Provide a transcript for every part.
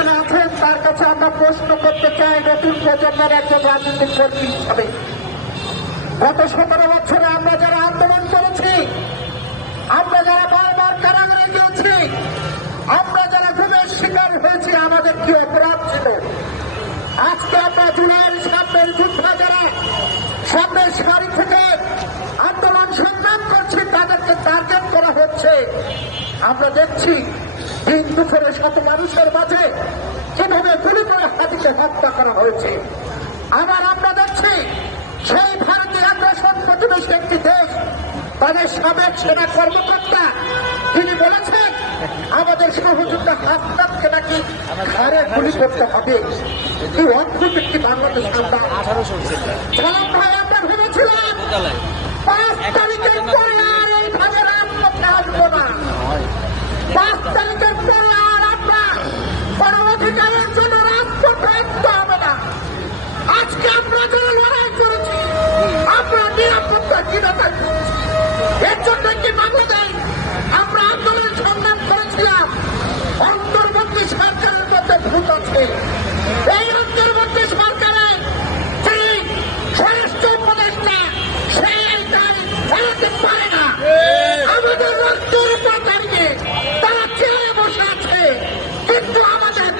এখানে আছেন, তার কাছে আমরা প্রশ্ন করতে চাই, নতুন প্রজন্মের একজন রাজনৈতিক কর্মী হিসাবে। গত সতেরো বছরে আমরা যারা আন্দোলন করেছি, আমরা যারা বারবার কারাগারে গিয়েছি, আমরা যারা ঘুমের শিকার হয়েছি, আমাদের কি অপরাধ ছিল? আজকে আমরা জুলাইয়ের সামনের যোদ্ধা যারা সামনের সারি থেকে আন্দোলন সংগ্রাম করছি, তাদেরকে টার্গেট করা হচ্ছে। আমরা দেখছি দিন দুপুরে শত মানুষের মাঝে কীভাবে গুলি করে হাতিকে হত্যা করা হয়েছে আবার আমরা দেখছি সেই ভারতীয় আগ্রাসন প্রতিবেশী একটি দেশ তাদের সাবেক সেনা কর্মকর্তা তিনি বলেছেন আমাদের সহযোগিতা হাসনাতকে নাকি ঘরে গুলি করতে হবে। এই অদ্ভুত একটি বাংলাদেশ আমরা ভাই আমরা ভেবেছিলাম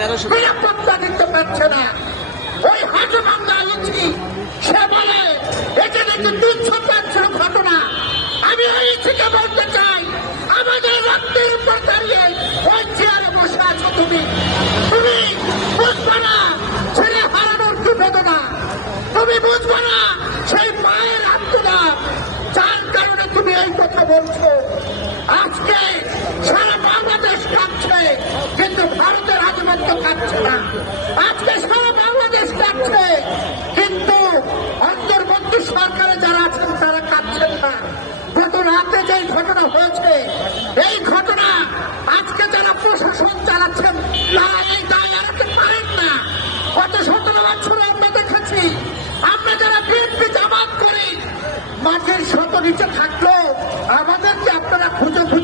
নিরাপত্তা দিতে পারছে না। ওই বাংলা আলোচি সে বলে, এটা নাকি পাচ্ছিল ঘটনা। আমি এই থেকে বলতে চাই, আমাদের রক্তের উপর দাঁড়িয়ে ওই চেয়ারে বসে আছো তুমি। তুমি বুঝবে না ছেলে হারানোর কি তুমি বুঝবে না, সেই মায়ের আত্মদান যার কারণে তুমি এই কথা বলছো। আজকে যে ঘটনা হয়েছে। এই ঘটনা আজকে যারা প্রশাসন চালাচ্ছেন, তারা এই পারেন না। আমরা দেখেছি, আমরা যারা করি, মাঠের শত নিচে থাকল আমাদেরকে আপনারা খুঁজে খুঁজে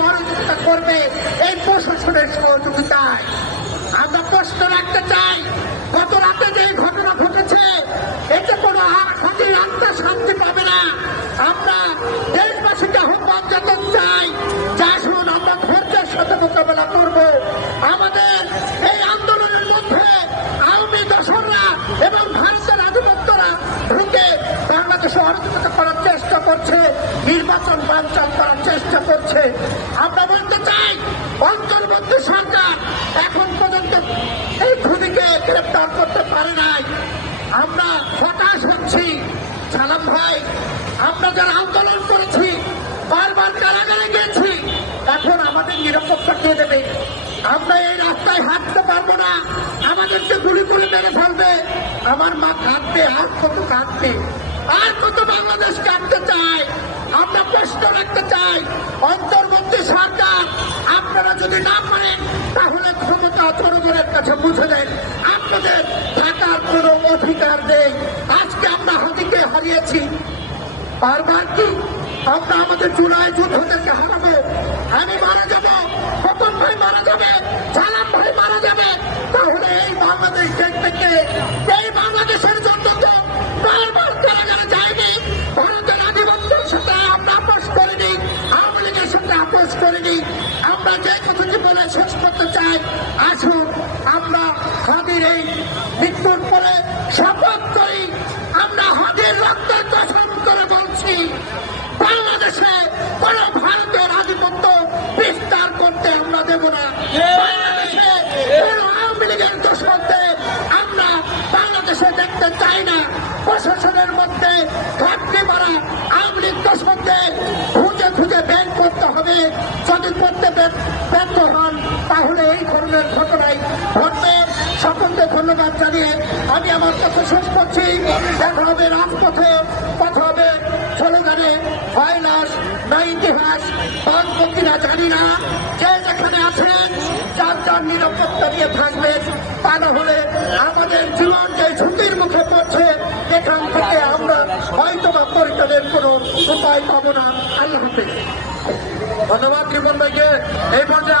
সহযোগিতা করবে। এই প্রশাসনের সহযোগিতায়। আমরা প্রশ্ন রাখতে চাই, গত রাতে যে ঘটনা ঘটেছে, এতে কোনো হাতির আত্মা শান্তি পাবে না। আমরা দেশবাসীকে আহ্বান জানাতে চাই, যা শুনুন, আমরা ধৈর্যের সাথে মোকাবেলা করব। আমাদের এই আন্দোলনের মধ্যে আওয়ামী দশররা এবং ভারতের আধিপত্যরা ঢুকে বাংলাদেশে অরাজকতা করার চেষ্টা করছে, নির্বাচন বাঞ্চাল করার চেষ্টা করছে আমরা বলতে চাই অন্তর্বর্তী সরকার এখন পর্যন্ত এই খুনিকে গ্রেপ্তার করতে পারে নাই। আমরা হতাশ হচ্ছি। সালাম ভাই, আমরা যারা আন্দোলন করেছি, বারবার কারাগারে গেছি এখন আমাদের নিরাপত্তা কে দেবে? আমরা এই রাস্তায় হাঁটতে পারব না। আমাদেরকে গুলি করে মেরে ফেলবে। আমার মা কাঁদবে, আর কত কাঁদবে? আর কত বাংলাদেশ কাঁদতে চায়? আমরা প্রশ্ন রাখতে চাই, অন্তর্বর্তী সরকার, আপনারা যদি না পারেন, তাহলে ক্ষমতা জনগণের কাছে বুঝে দেন। আপনাদের অধিকার নেই। আজকে আমরা হাতিকে হারিয়েছি। বারবার কি আমরা আমাদের চূড়ায় যুদ্ধদেরকে হারাবো? আমি মারা যাব খোকন ভাই মারা যাবে, সালাম ভাই মারা যাবে। তাহলে এই বাংলাদেশ দেখতে কে এই বাংলাদেশের জন্য তো বারবার কারাগারে যায়নি ভারতের আধিপত্যের সাথে আমরা আপোষ করিনি, আওয়ামী লীগের সাথে আপোষ করিনি। আমরা যে কথাটি বলে শেষ করতে চাই, আসুন আমরা হাদির এই মৃত্যুর পরে শপথ করি আমরা হাদির রক্তের কসম করে বলছি, বাংলাদেশে কোন ভারতের আধিপত্য বিস্তার করতে আমরা দেব না। আমরা বাংলাদেশে দেখতে চাই না। প্রশাসনের মধ্যে খুঁজে খুঁজে করতে হবে। করতে ব্যর্থ হন, তাহলে এই ধরনের ঘটবে সকলকে ধন্যবাদ জানিয়ে আমি আমার কথা শেষ করছি। দেখা হবে রাজপথে, কথা হবে স্লোগানে হয় লাশ না ইতিহাস বামপন্থীরা জানি না যে যেখানে আছেন, যার যার নিরাপত্তা দিয়ে থাকবেন। তা না হলে আমাদের জীবন যে ঝুঁকির মুখে পড়ছে, এখান থেকে আমরা হয়তো বা পরিত্রাণের কোনো উপায় পাবো না। আল্লাহ ধন্যবাদ ত্রিপন ভাইকে। এই পর্যায়ে